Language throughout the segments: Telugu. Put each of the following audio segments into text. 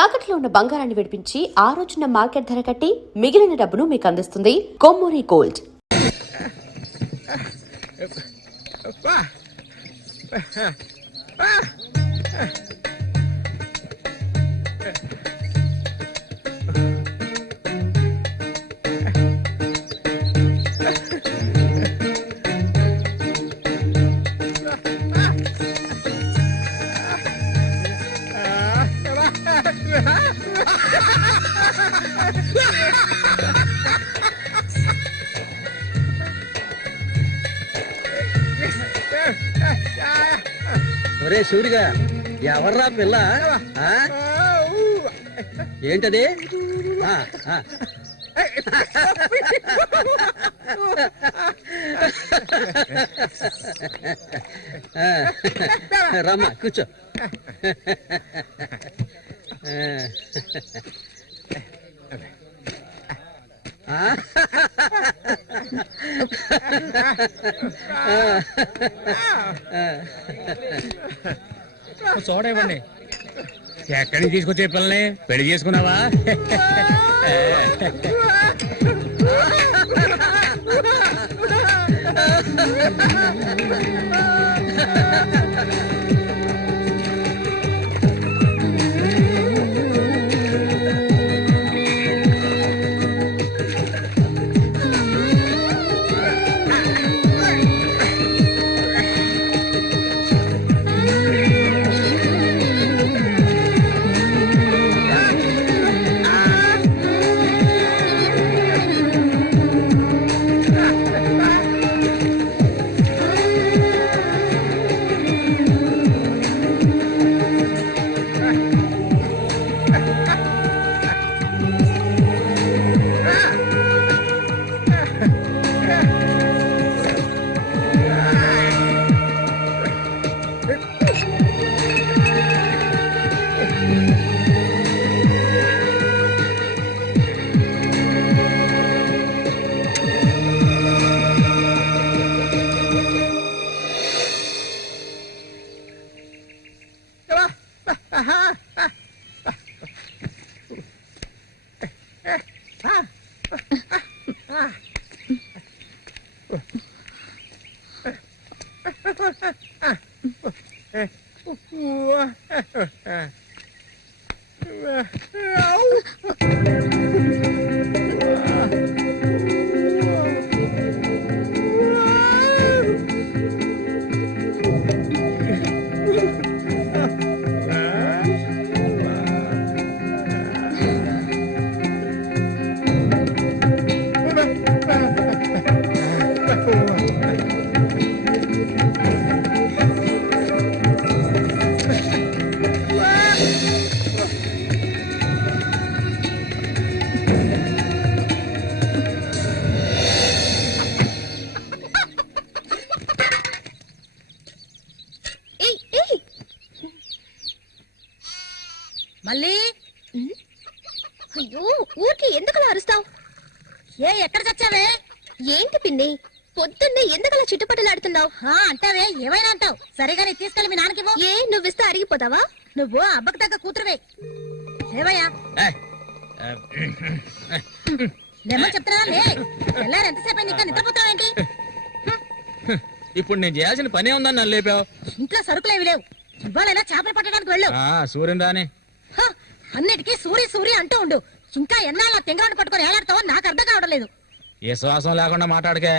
తాకట్లో ఉన్న బంగారాన్ని విడిపించి ఆ రోజున మార్కెట్ ధర కట్టి మిగిలిన డబ్బును మీకు అందిస్తుంది కొమ్మూరి గోల్డ్. ఒరే సూరిగా, ఎవర్రా పిల్ల? ఏంటది? రమ్మా, కూర్చో. చూడవండి, ఎక్కడి నుంచి తీసుకొచ్చే పిల్లని పెళ్లి చేసుకున్నావా? మళ్ళీ అయ్యో, ఊరికి ఎందుకలా అరుస్తావు? ఎక్కడ చచ్చావే? ఏంటి పిన్ని, పొద్దున్నే ఎందుకలా చిట్టుపట్టలాడుతున్నావు? అంటావే, ఏమైనా అంటావు. సరిగానే తీసుకెళ్ళి మీ నాన్నకివ్వు. ఏ, నువ్విస్తే అరిగిపోతావా? నువ్వు అబ్బకు తగ్గ కూతురువే. ఏవయ్యా లేమని చెప్తున్నా. ఎల్లారు ఎంతసేపు ఇంకా నిద్రపోతావేంటి? ఇప్పుడు నేను చేయాల్సిన పనే ఉందని నన్ను లేపావు. ఇంట్లో సరుకులేవి లేవు. ఇవాళైనా చేపలు పట్టడానికి వెళ్ళు. సూర్యుని రాని అన్నిటికీ సూరి సూరి అంటూ ఉండు. ఇంకా ఎన్నాళ్ళ తెంగరాన్ని పట్టుకొని ఏలాడతావో నాకు అర్థం కావడం లేదు. ఏ శ్వాసం లేకుండా మాట్లాడకే.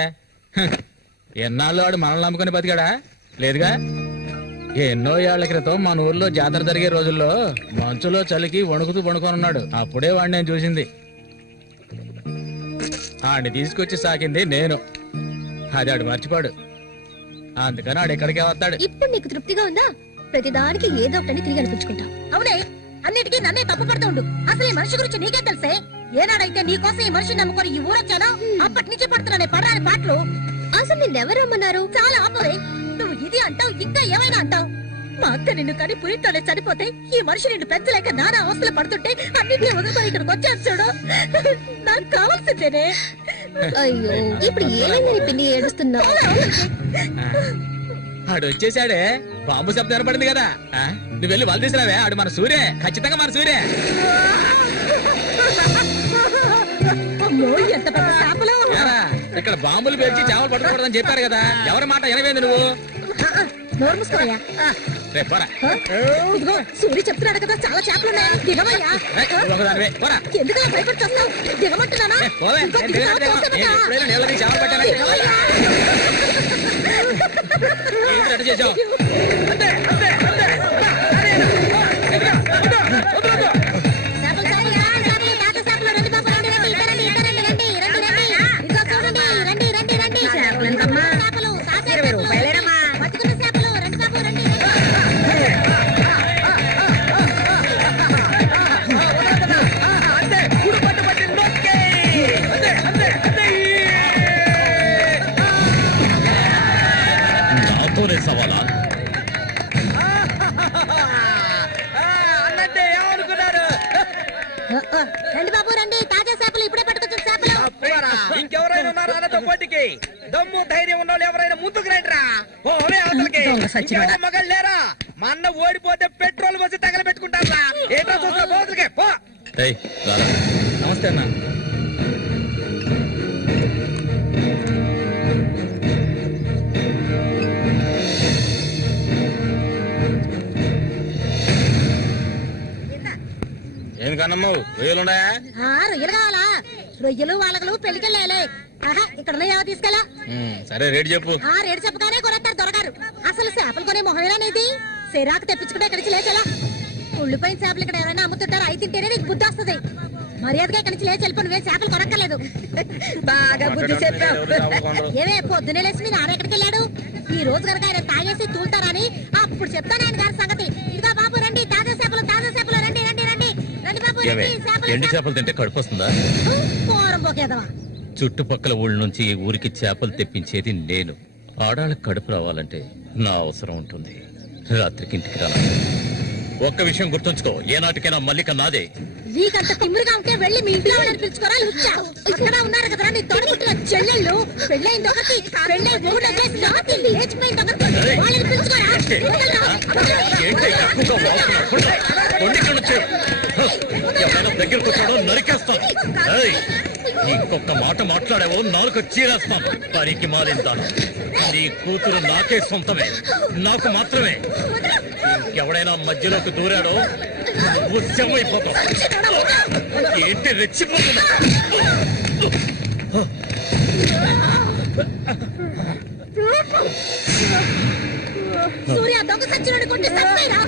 ఎన్నాళ్ళు వాడు మనల్ని నమ్ముకుని బతికాడా? లేదుగా. ఎన్నో ఏళ్ల క్రితం మన ఊర్లో జాతర జరిగే రోజుల్లో మంచులో చలికి వణుకుతూ పడుకొని ఉన్నాడు. అప్పుడే వాడిని నేను చూసింది. ఆడిని తీసుకొచ్చి సాకింది నేను. అది ఆడు మర్చిపోడు. అందుకని ఆడు ఎక్కడికే వస్తాడు. ఇప్పుడు నీకు తృప్తిగా ఉందా? ప్రతిదానికి ఏదో ఒకటి తిరిగి అనిపించుకుంటా. అవునే, అన్నిటికీ నన్నే తప్పు పడుతూ ఉండు. అసలు ఈ మనిషి గురించి నీకే తెలిసే. ఏనాడైతే నీకోసం ఈ మనిషిని నమ్ముకొని ఈ ఊరొచ్చానో అప్పటి నుంచి పడుతున్నానే పడరాని పాటలు. అసలు నిన్నెవరు రమ్మన్నారు? చాలా ఆపవే. నువ్వు ఇది అంటావు, ఇంకా ఏమైనా అంటావు. మా అక్క నిన్ను కని పురితోనే చనిపోతే ఈ మనిషి నిన్ను పెంచలేక నానా అవస్థలు పడుతుంటే అన్నింటినీ వదిలిపోయి ఇక్కడికి వచ్చాను చూడు. నాకు కావాల్సిందేనే. అయ్యో, ఇప్పుడు ఏమైందని పిన్ని ఏడుస్తున్నావు? ఆడు వచ్చేసాడే. బాంబు శబ్దం వినపడింది కదా. నువ్వు వెళ్ళి వాళ్ళు తీసుకురావే. ఆడు మన సూర్య, ఖచ్చితంగా మన సూర్య. అమ్మో, ఎంత పెద్ద చేపలు! ఇక్కడ బాంబులు పేర్చి చేపలు పట్టుకోవడం చెప్పారు కదా. ఎవరి మాట వినవేంది నువ్వు? నోరు మూసుకోవయ్యా. రేపు పోరా. ఇదిగో సూర్య చెప్తున్నాడు కదా, చాలా చేపలు ఉన్నాయి. దిగవయ్యా. ఒకదానివే పోరా. ఎందుకు భయపడి వస్తావు? దిగమంటున్నానా? పోవే. ఇంకో నేను దిగుతావా? దిగను. తోసేదన్నా? నేను ఎప్పుడైనా నీళ్ళకి చేపలు పట్టానా? దిగవయ్యా. ఏంటి అటు చేసావు? అంతే, అంతే, అంతే. చేపలు చాలయ్యా, చేపలు, తాత చేపలు. రండి బాబు, రండి, రండి, ఇటు రండి, ఇటు రండి, రండి, రండి, రండి. ఇదిగో చూడండి, రండి, రండి, రండి. చేపలు ఎంతమ్మా? చేపలు, తాత చేపలు. బతుకున్న చేపలు. రండి బాబు, రండి, రండి. నాతోనే సవాలా? అన్నట్టే ఏమనుకున్నారు? రండి బాబు, రండి. తాజా చేపలు, ఇప్పుడే పట్టుకొచ్చిన చేపలు. ఇంకెవరైనా ఉన్నారా అన్నతో పోటీకి? దమ్ము ధైర్యం ఉన్న వాళ్ళు ఎవరైనా ముందుకు రండిరా. ఓరే అవతలకి. ఇంకెవరైనా మగాళ్ళు లేరా? మా అన్న ఓడిపోతే పెట్రోల్ పోసి తగల పెట్టుకుంటారా? ఏంటో చూస్తా పోతులకే పో. నమస్తే అన్న. ఎందుకన్నమ్మావు రొయ్యలున్నాయా? రొయ్యలు కావాలా? రొయ్యలు వాళ్ళగలు పెళ్లికెళ్ళాలి. ఆహా, ఇక్కడ ఏవో తీసుకెళ్ళా. సరే రేటు చెప్పు. రేటు చెప్పగానే కొనేస్తారు దొరగారు. అసలు చేపలు కొనే మొహమేనేది? సిరాకు తెప్పించుకుంటే ఇక్కడి నుంచి లేచెలా. ఉళ్ళిపోయిన చేపలు ఇక్కడ ఎవరైనా అమ్ముతుంటారు. అయి తింటేనే నీకు బుద్ధి వస్తుంది. మర్యాదగా ఇక్కడి నుంచి లేచి వెళ్ళిపో. నువ్వే చేపలు కొనక్కర్లేదు. బాగా బుద్ధి చెప్పావు. ఏమే పొద్దునే లేచి మీ నాన్న ఎక్కడికి వెళ్ళాడు? ఈ రోజు కనుక ఆయన తాగేసి తూలుతారని అప్పుడు చెప్తాను ఆయన గారి సంగతి. ఇదిగా బాబు రండి, తాజా చేపలు, తాజా చేపలు. రండి, రండి, రండి, రండి బాబు, రండి. ఎండి చేపలు తింటే కడుపు వస్తుందా? పోరం పోకేదవా. చుట్టుపక్కల ఊళ్ళ నుంచి ఈ ఊరికి చేపలు తెప్పించేది నేను. ఆడాళ్ళకి కడుపు రావాలంటే నా అవసరం ఉంటుంది. రాత్రికి ఇంటికి రా. ఒక్క విషయం గుర్తుంచుకో, ఏనాటికైనా మల్లిక నాదే. నీకంత తిమ్మిరిగా ఉంటే వెళ్ళి మీ ఇంట్లో వాళ్ళని పిలుచుకోరా. లుచ్చా అక్కడ ఉన్నారు కదరా నీ తోడుపుట్టిన చెల్లెళ్ళు. పెళ్ళైంది ఒకటి, పెళ్ళై మూడు జాతి లేచిపోయింది ఒకటి. వాళ్ళని పిలుచుకోరా. ఏంటి ఎక్కువగా వాగుతున్నావు? కొండికి నుంచి ఎవరైనా దగ్గరకు వచ్చాడో నరికేస్తాను. ఏయ్, ఇంకొక మాట మాట్లాడావో నాలుగు చీరేస్తాను. పరికి మారింతాను. నీ కూతురు నాకే సొంతమే, నాకు మాత్రమే. ఇంకెవడైనా మధ్యలోకి దూరాడో ఉద్యమైపోతావు. ఏంటి రెచ్చిపోతున్నా? సూర్య దొంగ సచ్చినోడి కొట్టి చంపేరా.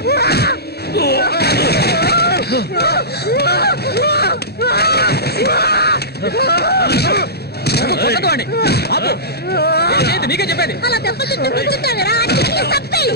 నీకే చెప్పేది. అలా దెబ్బలు తింటావేరా. చంపేయి.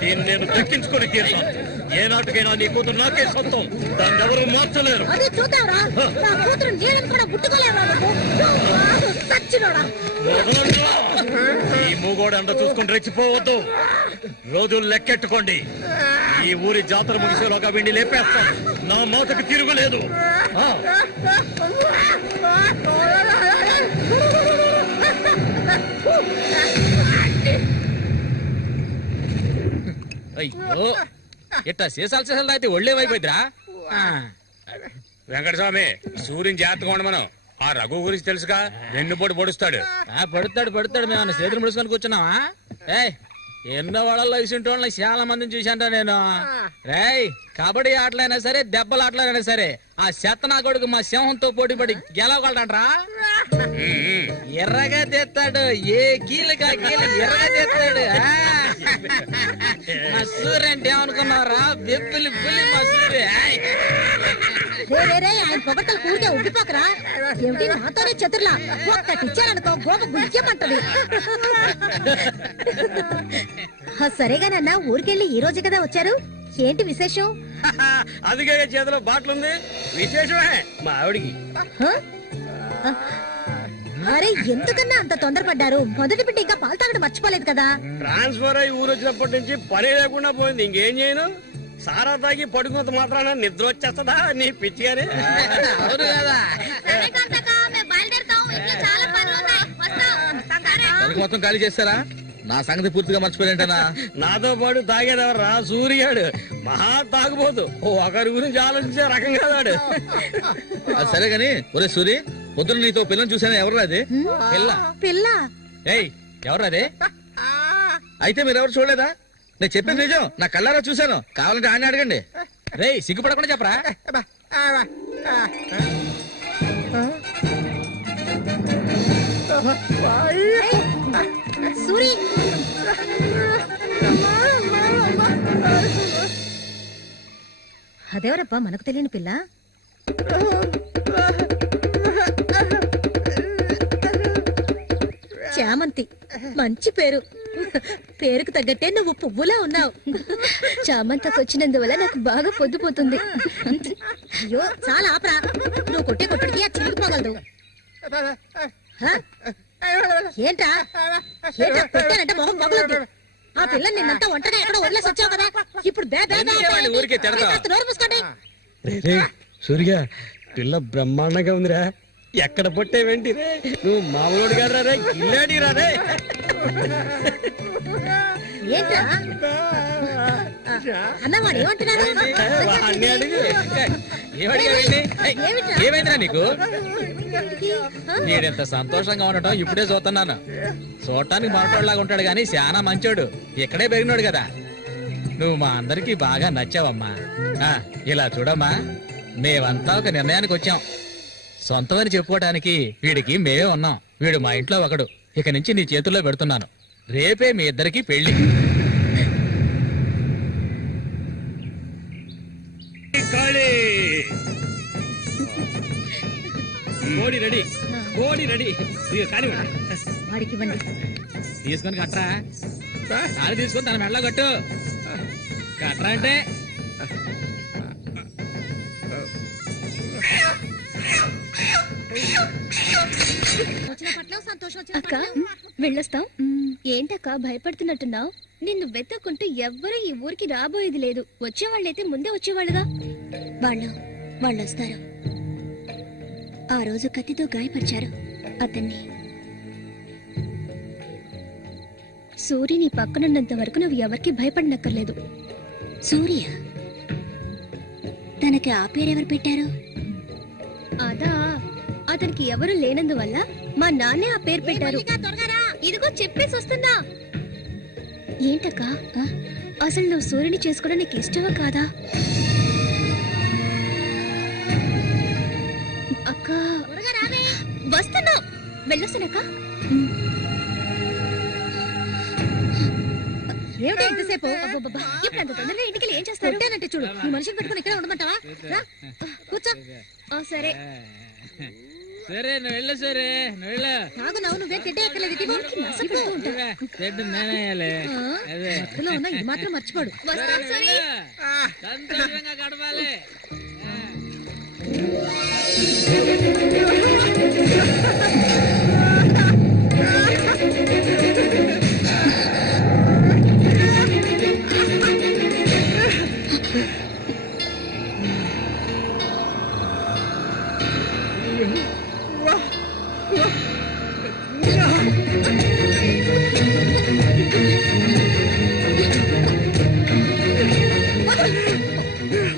దీన్ని నేను దక్కించుకొని తీరుతాను. ఏనాటికైనా నీ కూతురు నాకే సొంతం. దాన్ని ఎవరు మార్చలేరు. అదే చూద్దాంరా. నా కూతురు నీళ్ళని కూడా ముట్టుకోలేవా నువ్వు? సచ్చినోడా. ఈ మూగోడు అంట చూసుకుని రెచ్చిపోవద్దు. రోజులు లెక్కెట్టుకోండి. ఈ ఊరి జాతర ముగిసేలోగా వీడిని లేపేస్తాను. నా మాటకు తిరుగులేదు. అయ్యో, ఇట్టా సీసాలు అయితే ఒళ్ళేమైపోయిద్దిరా. వెంకటస్వామి, సూర్యుని జాగ్రత్తగా ఉండి మనం. ఆ రఘు గురించి తెలుసుగా, వెన్నుపోటు పొడుస్తాడు. పడుతాడు. మేము చేతులు ముడుచుకొని కూర్చున్నావా? ఎన్నో వాళ్ళల్లో ఇసుంటి వాళ్ళని చాలా మందిని చూశాంటా నేను. రేయ్, కబడ్డీ ఆటలైనా సరే, దెబ్బల ఆటలైనా సరే, ఆ శతనా కొడుకు మా సింహంతో పోటీ పడి గెలవగలడంట్రా. ఎర్రగా తెస్తాడు. ఏ కీలుగా కీలు ఎర్రగా తెస్తాడు. మా సూర్య అంటే ఏమనుకున్నారా? బెబ్బులి పులి మా సూర్య. ఆయన పొగట్టలు కూడితే ఉబ్బిపోకరా. ఏమిటి నాతోనే చతుర్లా ఒక్కటి ఇచ్చారనుకో గోప గుయ్యమంటది. సరేగానన్నా ఊరికెళ్ళి ఈ రోజు కదా వచ్చారు, ఏంటి విశేషం? అదిగే చేతిలో బాటిల్ ఉంది, విశేషమే మా ఆవిడికి. అరే ఎందుకన్నా అంత తొందరపడ్డారు? మొదటి బిడ్డ ఇంకా పాలు తాగడం మర్చిపోలేదు కదా. ట్రాన్స్ఫర్ అయ్యి ఊరు వచ్చినప్పటి నుంచి పని లేకుండా పోయింది. ఇంకేం చేయను, సారా తాగి పడుకున్నంత మాత్రాన నిద్ర వచ్చేస్తుందా నీ పిచ్చి గాని? అవును కదా. మొత్తం ఖాళీ చేస్తారా? నా సంగతి పూర్తిగా మర్చిపోయింటనా? నాతో పాటు తాగేదెవర్రా? సూర్యాడు మహా తాగుపోతు, ఒకరి గురించి ఆలోచించే రకం కాదాడు. అది సరే గాని, ఒరే సూరి, పొద్దున నీతో పిల్లని చూసాను, ఎవరు అది? పిల్ల పిల్ల ఏయ్, ఎవరు అది? అయితే మీరు ఎవరు చూడలేదా? నేను చెప్పేది నిజం, నా కళ్ళారా చూశాను. కావాలంటే ఆయన అడగండి. రేయ్, సిగ్గుపడకుండా చెప్పరా? సూరి అదేవరబ్బా మనకు తెలియని పిల్ల? చామంతి, మంచి పేరు. పేరుకు తగ్గట్టే నువ్వు పువ్వులా ఉన్నావు. చామంతకు వచ్చినందువల్ల నాకు బాగా పొద్దుపోతుంది. అయ్యో చాలా ఆపరా, నువ్వు కొట్టే కొట్టడికి అది చిరిగిపోగలదు. ఏంటా ఏంటా కొట్టానంటే మొహం మొగలదు. ఆ పిల్లని నిన్నంతా ఒంటరిగా ఎక్కడో వదిలేసి వచ్చావు కదా, ఇప్పుడు ఊరికే తిడతావా? నోరు మూసుకోండి. సూర్య, పిల్ల బ్రహ్మాండంగా ఉందిరా. ఎక్కడ పొట్టేవేంటి రే? నువ్వు మామూలు గారా రే, గిల్లాడి రా రే. ఏంట్రా అన్నవాడు ఏమంటున్నాడు? వాడిని అడుగు. ఏమైందిరా నీకు? నేనెంత సంతోషంగా ఉండటం ఇప్పుడే చూస్తున్నాను. చూడటానికి మాట్లాడలాగా ఉంటాడు గాని చాలా మంచోడు. ఇక్కడే పెరిగినాడు కదా. నువ్వు మా అందరికి బాగా నచ్చావమ్మా. ఇలా చూడమ్మా, మేమంతా ఒక నిర్ణయానికి వచ్చాం. సొంతమని చెప్పుకోవటానికి వీడికి మేమే ఉన్నాం. వీడు మా ఇంట్లో ఒకడు. ఇక నుంచి నీ చేతుల్లో పెడుతున్నాను. రేపే మీ ఇద్దరికి పెళ్లి. కోడి రెడీ, కోడి రెడీ. కానీ వాడికి ఇవ్వండి. తీసుకొని కట్టరా. అది తీసుకొని తన మెడలో కట్టు. కట్టరా అంటే అక్క వెళ్ళొస్తాం. ఏంటక్క భయపడుతున్నట్టున్నావు? నిన్ను వెతకుంటూ ఎవ్వరూ ఈ ఊరికి రాబోయేది లేదు. వచ్చేవాళ్ళైతే ముందే వచ్చేవాళ్ళుగా. వాళ్ళు వస్తారు. ఆ రోజు కత్తితో గాయపరిచారు అతన్ని. సూర్య నీ పక్కనున్నంత వరకు నువ్వు ఎవరికి భయపడనక్కర్లేదు. సూర్య తనకి ఆ పేరెవరు పెట్టారు? అదా, అతనికి ఎవరు లేనందువల్ల మా నాన్నే ఆ పేరు పెట్టారు. ఇదిగో చెప్పేసి వస్తున్నా. ఏంటక్క, అసలు నువ్వు సూర్యుని చేసుకోవడం నీకు ఇష్టమా కాదా? అక్క వస్తున్నా, వెళ్ళొస్తానక్క. ఏమిటి ఎంతసేపు? ఇప్పుడు అంత తొందరగా ఇంటికి ఏం చేస్తారు? అంటే చూడు, ఈ మనిషిని పెట్టుకుని ఇక్కడ ఉండమంటావా? కూర్చో. సరే సరే, నువ్వు వెళ్ళు. సరే, నువ్వు వెళ్ళు. తాగు నవ్వు, నువ్వే తిట్టే ఎక్కలేదు. ఇది మాత్రం మర్చిపోడు. వస్తాను సూరి. సంతోషంగా గడపాలి.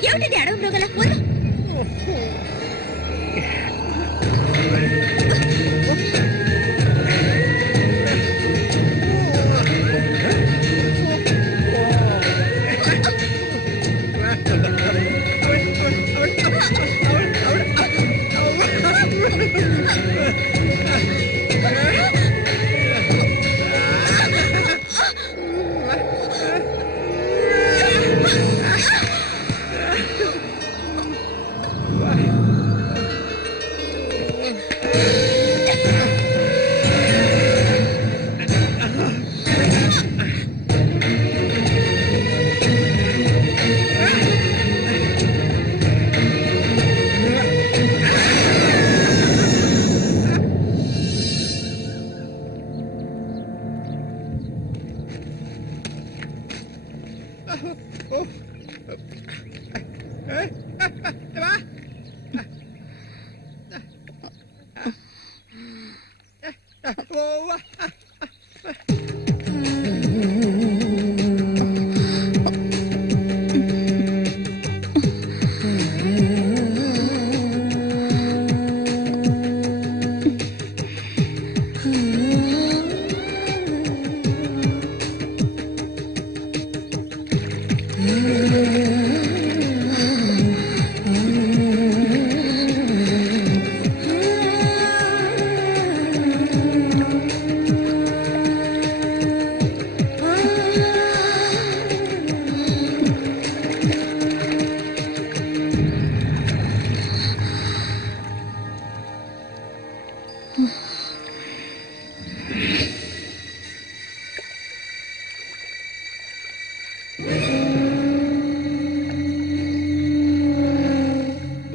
ఏమిటి అడవి మృగల?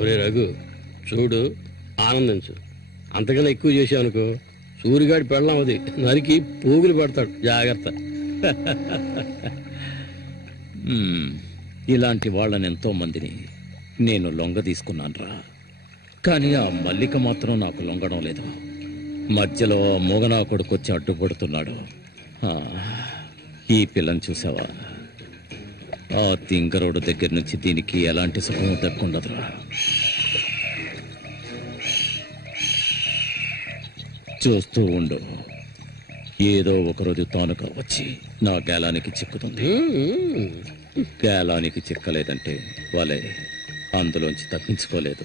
ఒరే రఘు చూడు, ఆనందించు. అంతకన్నా ఎక్కువ చేసావనుకో సూరిగాడి పెళ్ళం అది నరికి పోగులు పెడతాడు. జాగ్రత్త. ఇలాంటి వాళ్ళని ఎంతో మందిని నేను లొంగ తీసుకున్నానురా. కానీ ఆ మల్లిక మాత్రం నాకు లొంగడం లేదు. మధ్యలో మొగనా కొడుకొచ్చి అడ్డుపడుతున్నాడు. ఈ పిల్లని చూసావా? ఆ తింకరోడు దగ్గర నుంచి దీనికి ఎలాంటి సుఖం దక్కుండదురా. చూస్తూ ఉండు, ఏదో ఒకరోజు తానుక వచ్చి నా గేలానికి చిక్కుతుంది. గేలానికి చిక్కలేదంటే వాళ్ళే అందులోంచి తప్పించుకోలేదు.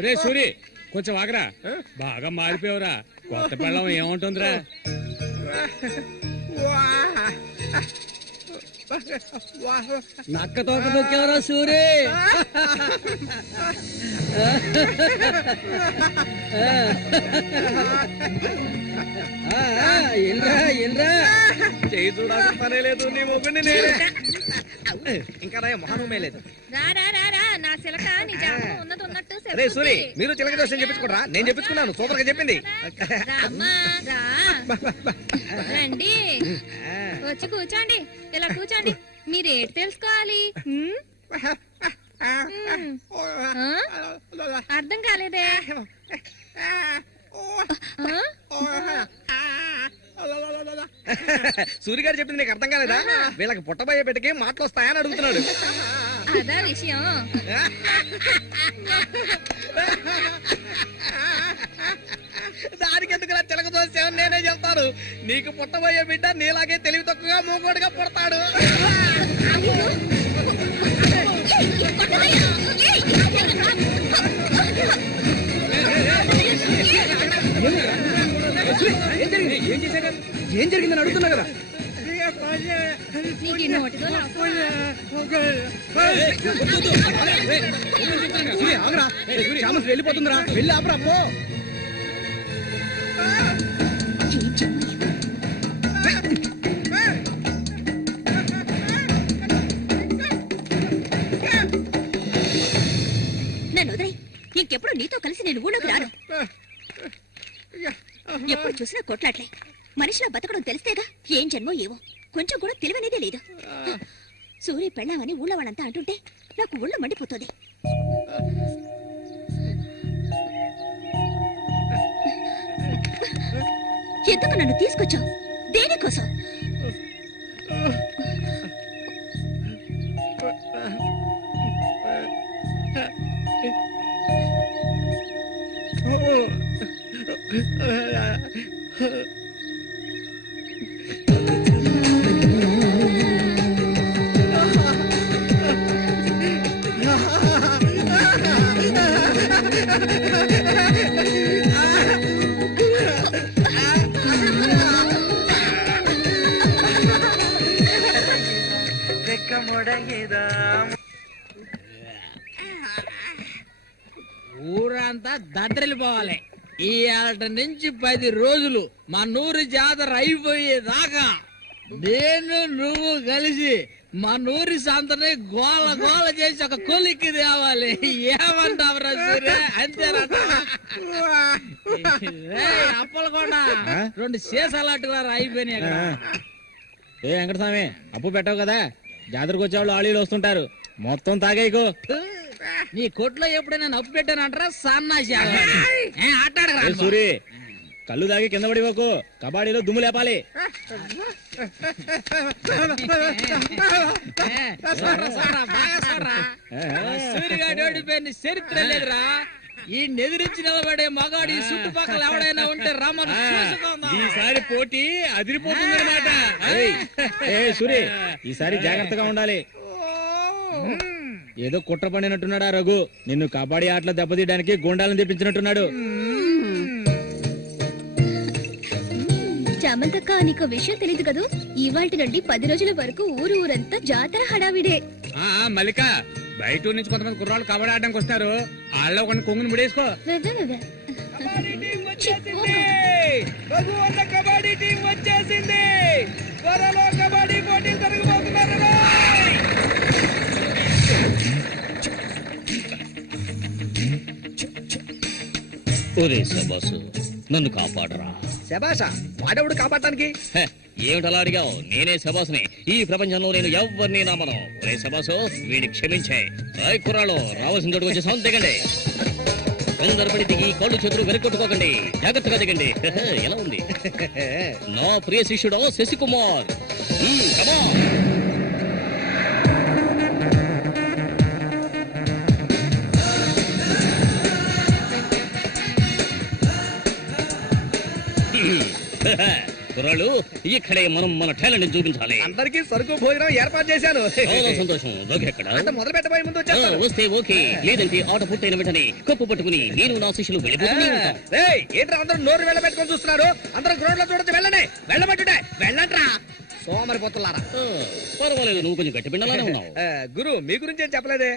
ఒరే సూరి, కొంచెం ఆగరా. బాగా మారిపోయావురా. కొత్త పెళ్ళం ఏముంటుందిరా? నక్క తోక దొక్కేవరా సూరి? చేయి చూడాల్సిన పనే లేదు, నీ మొగ్గుని నేనే. ఇంకా మొహమే లేదు. నా చిలక నీ జాతకం ఉన్నది ఉన్నట్టు అరే సూరి, మీరు చిలక దోషం చెప్పించుకోరా? నేను చెప్పించుకున్నాను, సూపర్ గా చెప్పింది. రండి, వచ్చి కూర్చోండి. ఇలా కూర్చోండి. మీరేటి తెలుసుకోవాలి? అర్థం కాలేదే? సూరి గారు చెప్పింది నీకు అర్థం కాలేదా? వీళ్ళకి పుట్టబోయే బిడ్డకి మాటలు వస్తాయని అడుగుతున్నాడు. అదా విషయం. దానికి ఎందుకు చిలక దోషం నేనే చెప్తాను. నీకు పుట్టబోయే బిడ్డ నీలాగే తెలివి తక్కువగా మూగోడుగా పుడతాడు. ఏం జరిగిందని అడుగుతున్నా కదా. నీకు ఈ నోటితో వెళ్ళిపోతుందిరా, వెళ్ళి ఆపరా. పో. నన్ను వదిలేయ్. ఇంకెప్పుడు నీతో కలిసి నేను ఊళ్ళోకి రాను. ఎప్పుడు చూసినా కొట్లాట్లే. మనిషిలా బతకడం తెలిస్తేగా. ఏం జన్మో ఏవో, కొంచెం కూడా తెలివనేదే లేదు. సూర్య పెళ్ళామని ఊళ్ళో వాళ్ళంతా అంటుంటే నాకు ఊళ్ళో మండిపోతుంది. ఎందుకు నన్ను తీసుకొచ్చావు? దేనికోసం? ఊరంతా దద్దరిల్లిపోవాలి. ఈ ఆట నుంచి 10 రోజులు మా నూరు జాతర అయిపోయేదాకా నేను నువ్వు కలిసి మా నూరి సంతని గోల గోల చేసి ఒక కొలిక్కి తేవాలి. ఏమంటావురా సూర్య? అంతేనట. అప్పలకొండ 2 సీసాలట్టుగా అయిపోయినాయి అక్కడ. ఏ వెంకటస్వామి అప్పు పెట్టావు కదా, జాతరకు వచ్చేవాళ్ళు ఆళీలు వస్తుంటారు, మొత్తం తాగేయకు. నీ కొట్లో ఎప్పుడైనా నప్పు పెట్టానంటారా సన్నాసి ఆటాడరా సూరి కళ్ళు తాగి కింద పడిపోకు, కబాడీలో దుమ్ము లేపాలి. సూర్యగాడు ఓడిపోయిన చరిత్ర లేదురా. ఈ నెదిరించి నిలబడే మగాడు ఈ చుట్టుపక్కల ఎవడైనా ఉంటే రమ్మను చూసుకుందాం. ఈసారి పోటీ అదిరిపోతుంది అనమాట. సూరి ఈసారి జాగ్రత్తగా ఉండాలి. ఏదో కుట్ర పడినట్టున్నాడా రఘు, నిన్ను కబడ్డీ ఆటలో దెబ్బతీయడానికి గుండాలను తెప్పించినట్టున్నాడు. చామంతక్క, నీకు విషయం తెలీదు కదూ, ఇవాల్టి నుండి 10 రోజుల వరకు ఊరంతా జాతర హడావిడే. మల్లిక, బయట నుంచి కొంతమంది కుర్రాళ్ళు కబడ్డీ ఆడడానికి వస్తారు. వాళ్ళలో కొన్ని కొంగుని ముడేసుకో. కబడ్డీ టీం వచ్చేసింది. త్వరలో కబడ్డీ పోటీలు జరగబోతున్నారు. ఒరే శబాసు, నన్ను కాపాడరా. శబాషా, వాడెవడు కాపాడటానికి? హె, ఏమిటలా అడిగావు? నేనే శబాసుని. ఈ ప్రపంచంలో నేను ఎవరిని నమ్మను. ఒరే శబాసు, వీడిని క్షమించే. కుర్రాళ్ళు రావాల్సిన చోటుకు వచ్చేసాం, దిగండి. అందరపడి దిగి కాళ్ళు చేతులు వెనకొట్టుకోకండి, జాగ్రత్తగా దిగండి. ఎలా ఉంది నా ప్రియ శిష్యుడు శశికుమార్? come on. కుర్రాళ్ళు, ఇక్కడే మనం మన టాలెంట్ చూపించాలి. అందరికీ సరుకు భోజనం ఏర్పాటు చేశాను. చాలా సంతోషం. ఎక్కడ మొదలు పెట్టబోయే ముందు వచ్చేస్తాను. వస్తే ఓకే, లేదంటే ఆట పూర్తయిన వెంటనే కప్పు పట్టుకుని నేను నా శిష్యులు వెళ్ళిపోతూనే ఉంటాం. ఏంట్రా అందరూ నోరు వెళ్ళబెట్టుకొని చూస్తున్నారు? అందరూ గ్రౌండ్ లో చూడొచ్చు. వెళ్ళండి, వెళ్ళబట్టుంటే వెళ్ళంట్రా సోమరిపోతున్నారా. పర్వాలేదు, నువ్వు కొంచెం గట్టి పిండాలనే ఉన్నావు. గురు, మీ గురించి ఏం చెప్పలేదే?